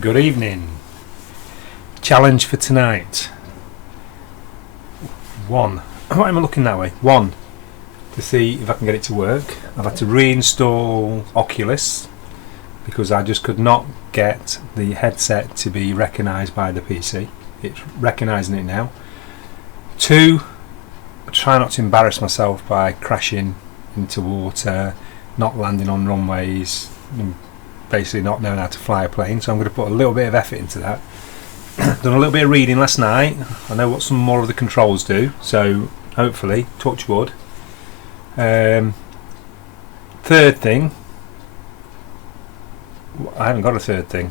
Good evening. Challenge for tonight. One. Why am I looking that way? One. To see if I can get it to work. I've had to reinstall Oculus because I just could not get the headset to be recognised by the PC. It's recognising it now. Two. Try not to embarrass myself by crashing into water, not landing on runways, and basically not knowing how to fly a plane. So I'm going to put a little bit of effort into that. Done a little bit of reading last night. I know what some more of the controls do, so hopefully, touch wood. Third thing, I haven't got a third thing.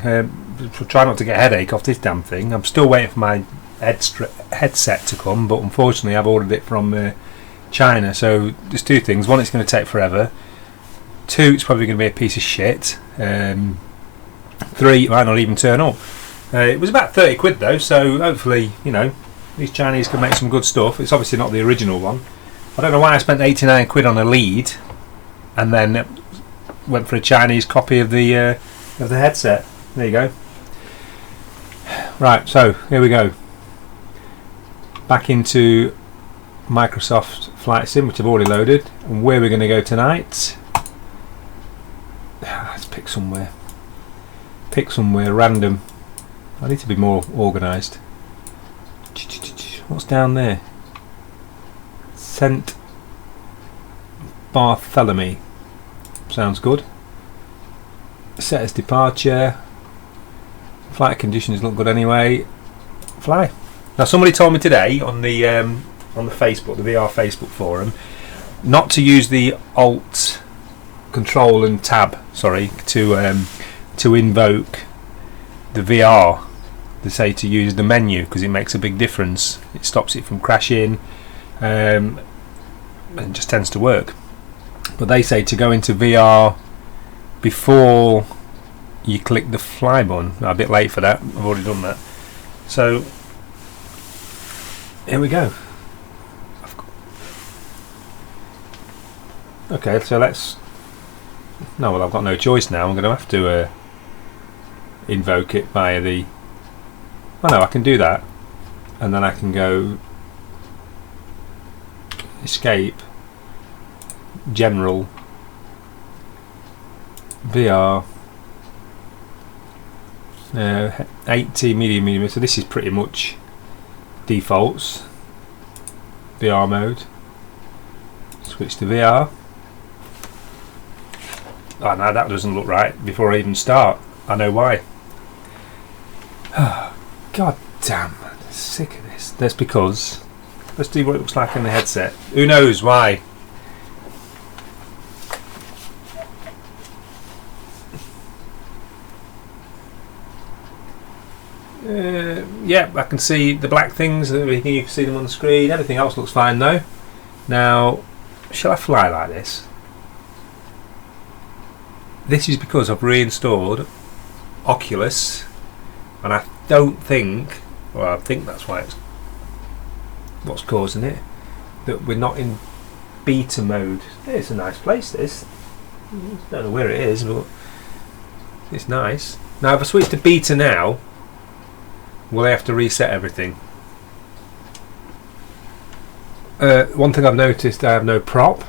Try not to get a headache off this damn thing. I'm still waiting for my headset to come, but unfortunately I've ordered it from China, so there's two things. One, it's going to take forever. Two, it's probably going to be a piece of shit. Three, it might not even turn up. It was about 30 quid though, so hopefully, you know, these Chinese can make some good stuff. It's obviously not the original one. I don't know why I spent 89 quid on a lead and then went for a Chinese copy of the headset. There you go. Right, so here we go. Back into Microsoft Flight Sim, which I've already loaded, and where we're going to go tonight. Let's pick somewhere. Pick somewhere random. I need to be more organised. What's down there? Saint-Barthelemy. Sounds good. Set as departure. Flight conditions look good anyway. Fly. Now somebody told me today on the Facebook, the VR Facebook forum, not to use the Alt, Control and Tab, sorry, to invoke the VR. They say to use the menu because it makes a big difference. It stops it from crashing, and just tends to work. But they say to go into VR before you click the fly button. I'm a bit late for that. I've already done that. So here we go. Okay, so let's. No, well, I've got no choice now. I'm going to have to invoke it via the. Oh no, I can do that, and then I can go escape, general, VR, 80 medium. So this is pretty much defaults. VR mode. Switch to VR. Oh no, that doesn't look right before I even start. I know why. God damn, I'm sick of this. That's because, let's see what it looks like in the headset. Who knows why? Yeah, I can see the black things. You can see them on the screen. Everything else looks fine though. Now, shall I fly like this? This is because I've reinstalled Oculus, and I don't think, well, I think that's why it's what's causing it, that we're not in beta mode. It's a nice place, this. I don't know where it is, but it's nice. Now if I switch to beta now, will I have to reset everything? One thing I've noticed, I have no prop.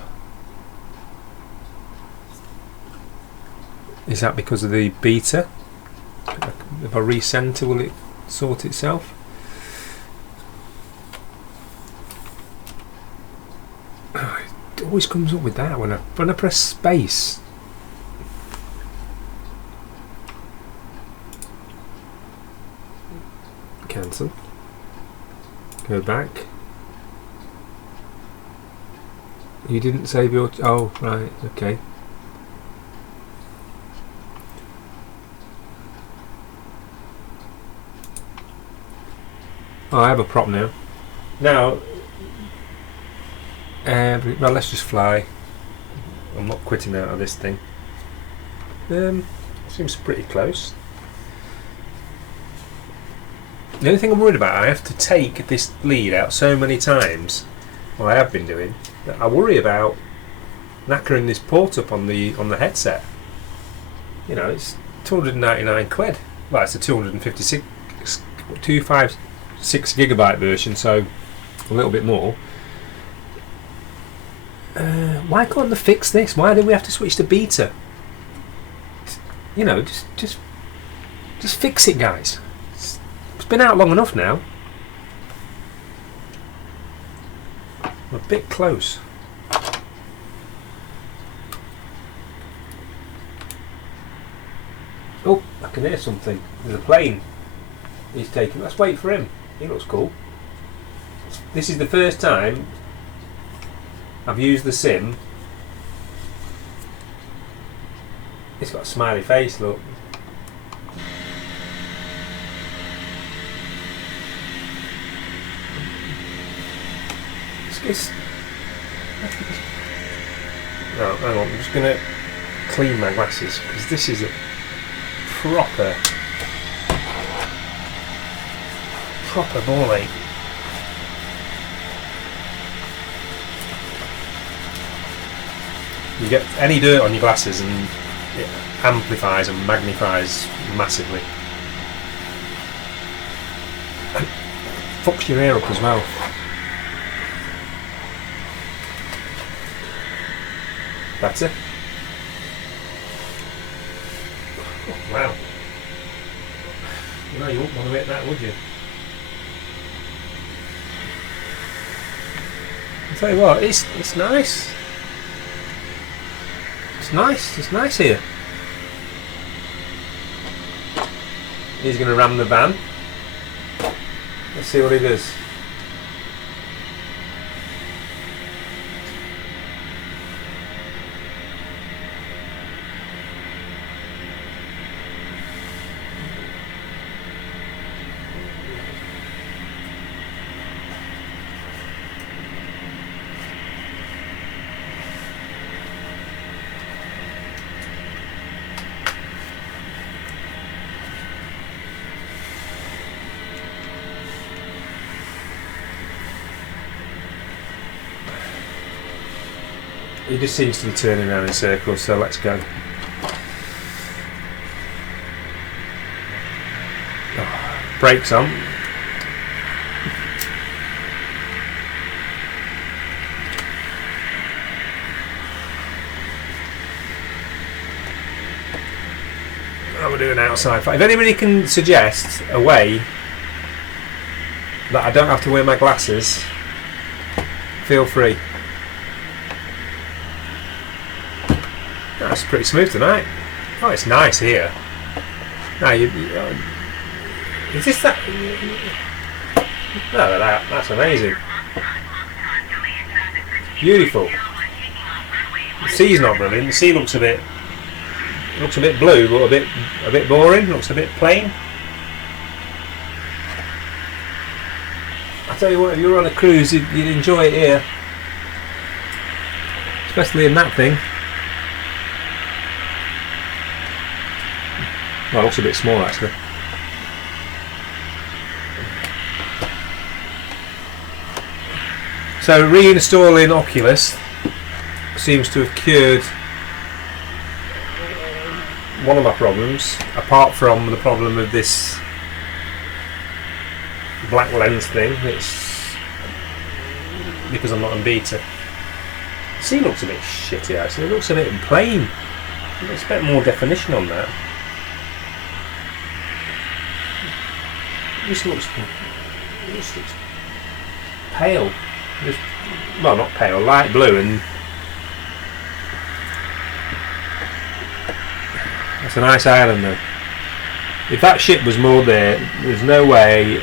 Is that because of the beta? If I recenter, will it sort itself? Oh, it always comes up with that when I press space. Cancel. Go back. You didn't save your. Oh, right. Okay. Oh, I have a prop now. Now, well, let's just fly. I'm not quitting out of this thing. Seems pretty close. The only thing I'm worried about, I have to take this lead out so many times. Well, I have been doing. That I worry about knackering this port up on the headset. You know, it's 299 quid. well, it's a 256 gigabyte version, so a little bit more. Why can't they fix this? Why do we have to switch to beta? You know, just fix it, guys. It's been out long enough now. We're a bit close. Oh, I can hear something. There's a plane. He's taking. Let's wait for him. He looks cool. This is the first time I've used the sim. It's got a smiley face, look. No, hang on, I'm just going to clean my glasses because this is a proper ball ache. You get any dirt on your glasses and it amplifies and magnifies massively. And it fucks your ear up as well. Better? Oh, wow. No, you wouldn't want to hit that, would you? I'll tell you what, it's nice. It's nice here. He's going to ram the van. Let's see what he does. He just seems to be turning around in circles, so let's go. Oh, brakes on. Oh, we're doing outside fight. If anybody can suggest a way that I don't have to wear my glasses, feel free. That's pretty smooth tonight. Oh, it's nice here. Now is this that? No, that's amazing. Beautiful. The sea's not brilliant. The sea looks a bit blue, but a bit boring. Looks a bit plain. I tell you what, if you were on a cruise, you'd enjoy it here, especially in that thing. Well, it looks a bit small actually. So reinstalling Oculus seems to have cured one of our problems, apart from the problem of this black lens thing. It's because I'm not in beta. See, looks a bit shitty actually. It looks a bit plain. I expect more definition on that. This looks pale. Well, not pale, light blue, and that's a nice island though. If that ship was moored there, there's no way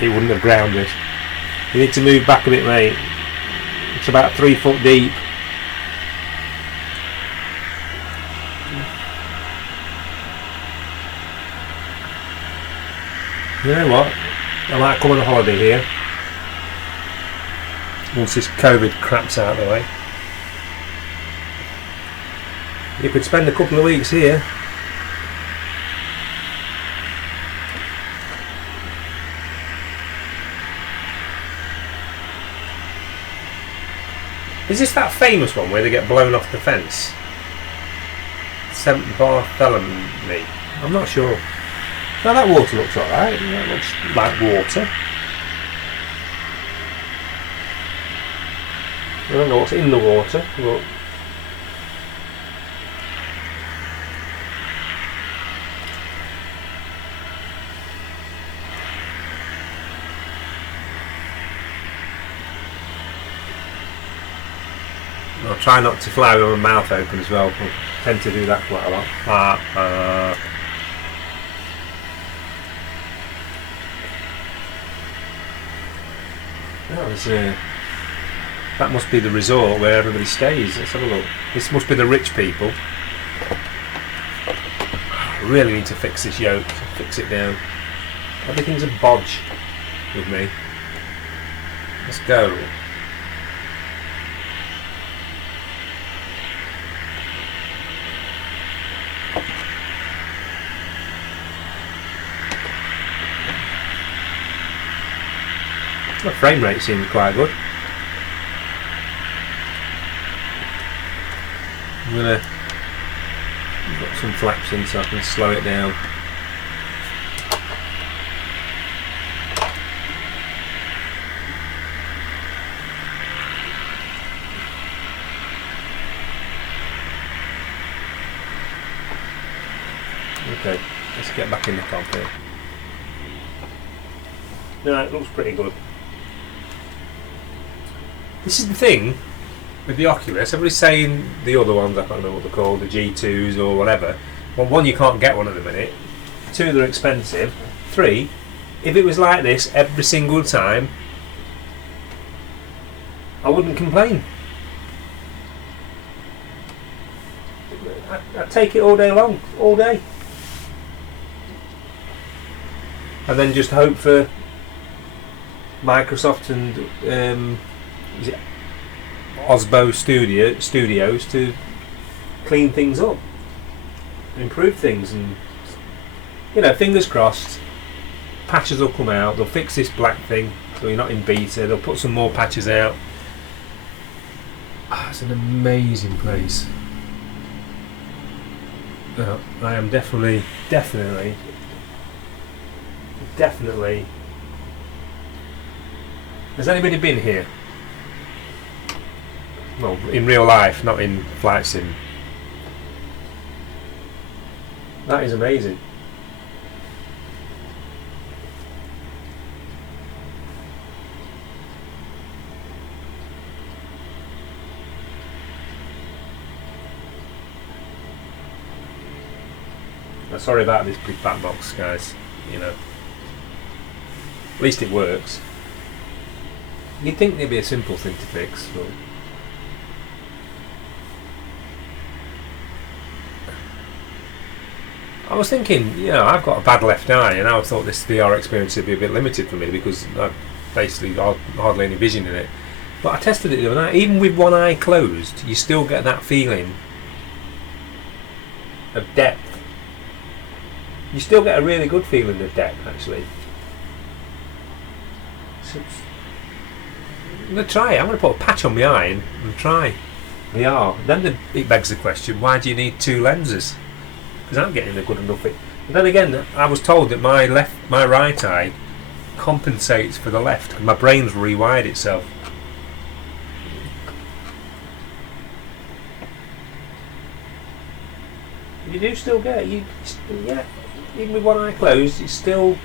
it wouldn't have grounded. You need to move back a bit, mate. It's about 3 foot deep. You know what? I might come on a holiday here once this COVID crap's out of the way. You could spend a couple of weeks here. Is this that famous one where they get blown off the fence? Saint-Barthelemy? I'm not sure. Now that water looks alright. That looks like water. I don't know what's in the water, but I'll try not to fly with my mouth open as well. I tend to do that quite a lot. That must be the resort where everybody stays. Let's have a look. This must be the rich people. I really need to fix this yoke, fix it down. Everything's a bodge with me. Let's go. The frame rate seems quite good. I'm gonna put some flaps in so I can slow it down. Okay, let's get back in the cockpit. No, it looks pretty good. This is the thing with the Oculus. Everybody's saying the other ones, I can't know what they're called, the G2s or whatever. Well, one, you can't get one at the minute. Two, they're expensive. Three, if it was like this every single time, I wouldn't complain. I'd take it all day long, all day. And then just hope for Microsoft and is it Osbo Studios to clean things up, improve things, and fingers crossed, patches will come out. They'll fix this black thing so you're not in beta. They'll put some more patches out. It's an amazing place. I am definitely. Has anybody been here? Well, in real life, not in flight sim. That is amazing. Sorry about this big back box, guys. At least it works. You'd think it'd be a simple thing to fix, but I was thinking, I've got a bad left eye, and I thought this VR experience would be a bit limited for me because I basically hardly any vision in it. But I tested it the other night. Even with one eye closed, you still get that feeling of depth. You still get a really good feeling of depth, actually. So I'm going to try it. I'm going to put a patch on my eye and try VR. Then it begs the question, why do you need two lenses? Because I'm getting a good enough fit. But then again, I was told that my right eye compensates for the left because my brain's rewired itself. You do still get even with one eye closed, it's still.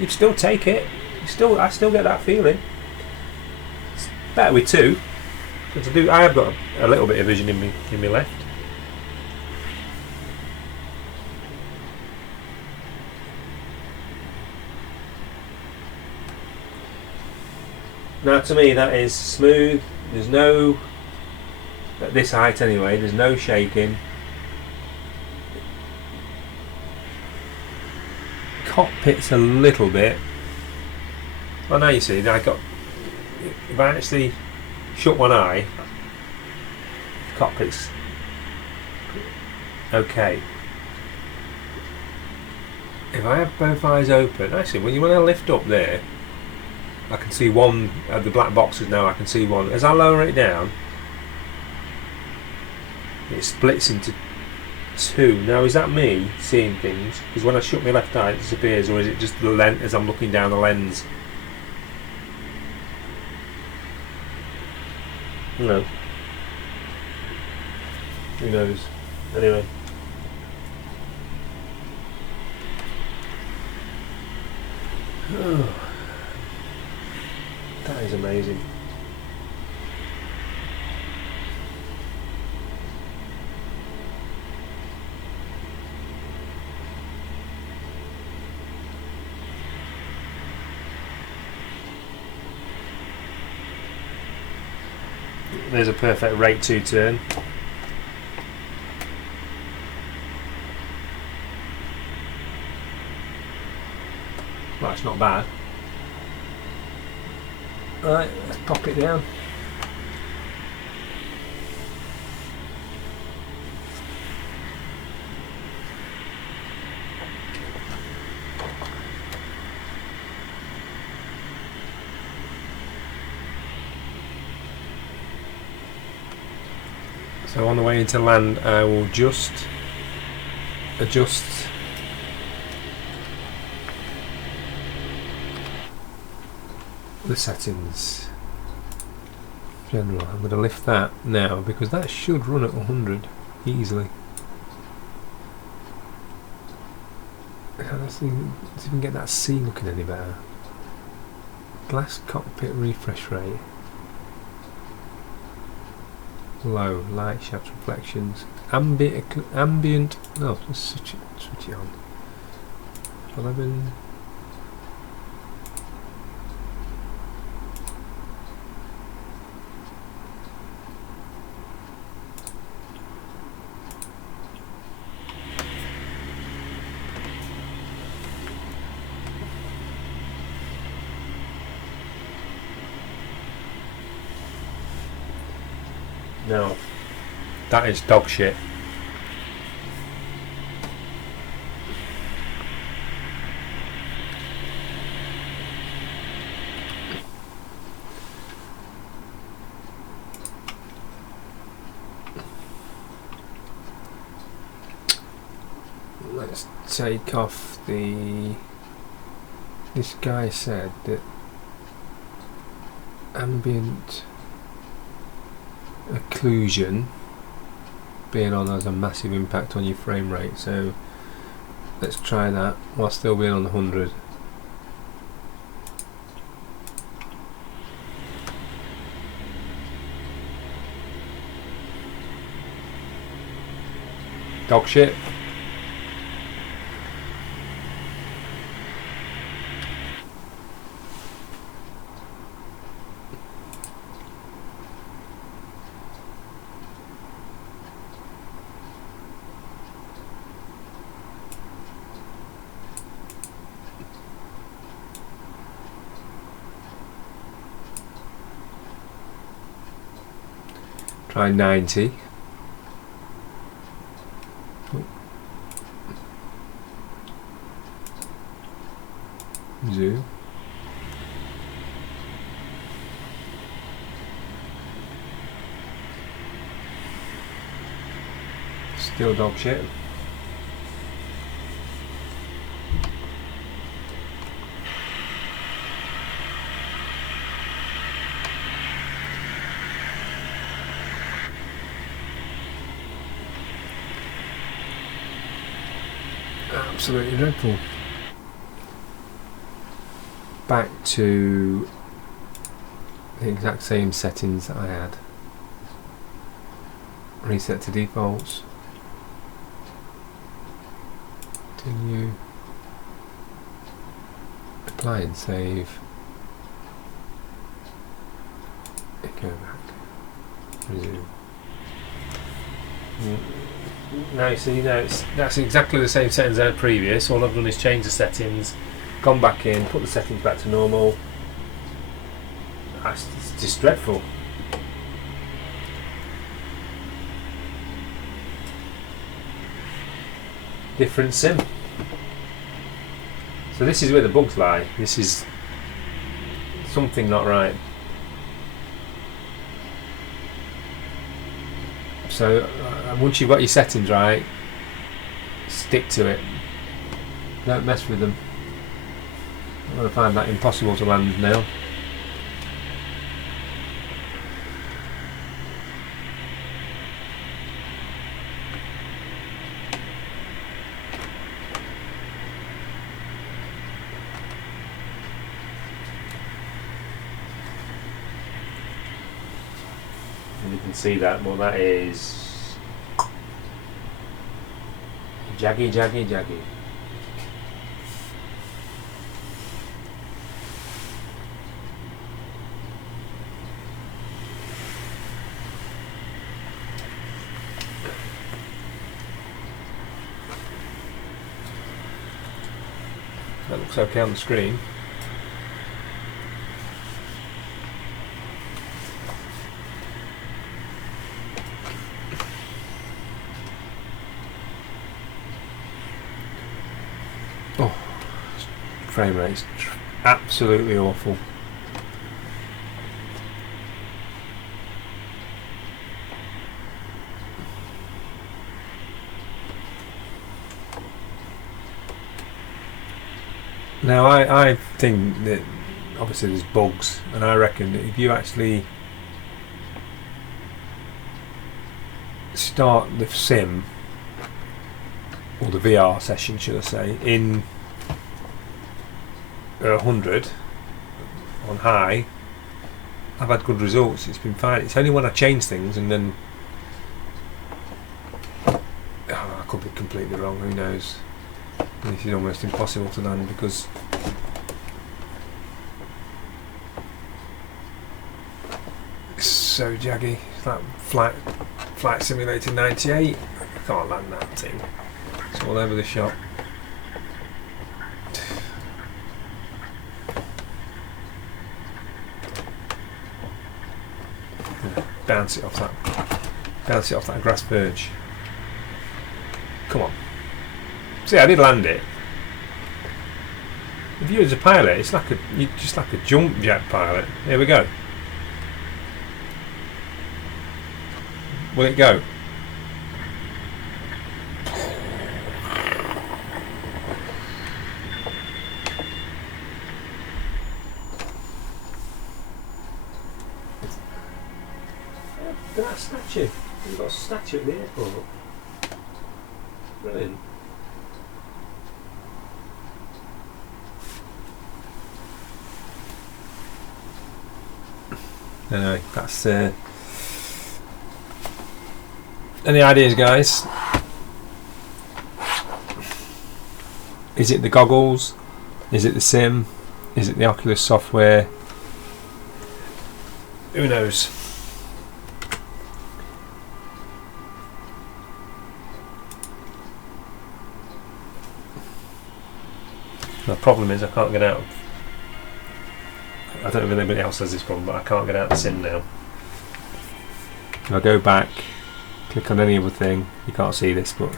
You'd still take it. I still get that feeling. It's better with two. Because I have got a little bit of vision in my left. Now to me that is smooth. There's no, at this height anyway, there's no shaking. Cockpit's a little bit. Well, now you see, if I actually shut one eye, cockpit's okay. If I have both eyes open, actually, when I lift up there, I can see one of the black boxes now. I can see one. As I lower it down, it splits into two. Now is that me seeing things? Because when I shut my left eye it disappears, or is it just the lens as I'm looking down the lens? No. Who knows? Anyway. Oh, that is amazing. There's a perfect rate 2 turn. Well, it's not bad. Right, let's pop it down. So on the way into land I will just adjust the settings. General, I'm going to lift that now because that should run at 100 easily. Let's see if we can get that C looking any better. Glass cockpit refresh rate. Low, light shafts, reflections, ambient, no, let's switch it on. 11. No, that is dog shit. Let's take off the. This guy said that ambient occlusion being on has a massive impact on your frame rate, so let's try that while still being on the 100. Dog shit. Try 90. Zoom. Still dog shit. Absolutely dreadful. Back to the exact same settings that I had. Reset to defaults. Continue. Apply and save. Go back. Resume. Now you see, that's exactly the same settings as previous. All I've done is change the settings, gone back in, put the settings back to normal. It's just dreadful. Different sim. So this is where the bugs lie. This is something not right. So And once you've got your settings right, stick to it. Don't mess with them. I'm going to find that impossible to land now. And you can see that, well, that is jaggy, jaggy, jaggy. That looks okay on the screen. Oh, frame rate's absolutely awful. Now I think that obviously there's bugs, and I reckon that if you actually start the sim, or the VR session should I say, in 100 on high, I've had good results. It's been fine. It's only when I change things and then I could be completely wrong, who knows. This is almost impossible to land because it's so jaggy. It's like Flight Simulator 98. I can't land that thing. It's all over the shop. Bounce it off that grass verge. Come on. See, I did land it. If you as a pilot, it's like you're just like a jump jet pilot. Here we go. Will it go? Look at that statue. We've got a statue at the airport. Brilliant. Anyway, that's any ideas, guys? Is it the goggles? Is it the sim? Is it the Oculus software? Who knows? The problem is I can't get out. I don't know if anybody else has this problem, but I can't get out the sim now. I'll go back, click on any other thing. You can't see this, but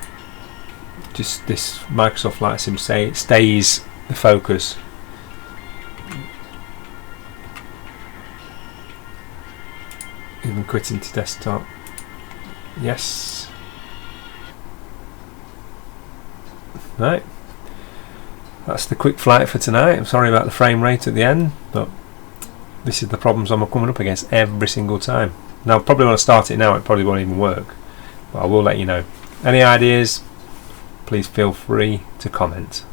just this Microsoft Flight Sim stays the focus. Even quitting to desktop. Yes. Right. That's the quick flight for tonight. I'm sorry about the frame rate at the end, but this is the problems I'm coming up against every single time. Now, probably when I start it now, it probably won't even work, but I will let you know. Any ideas? Please feel free to comment.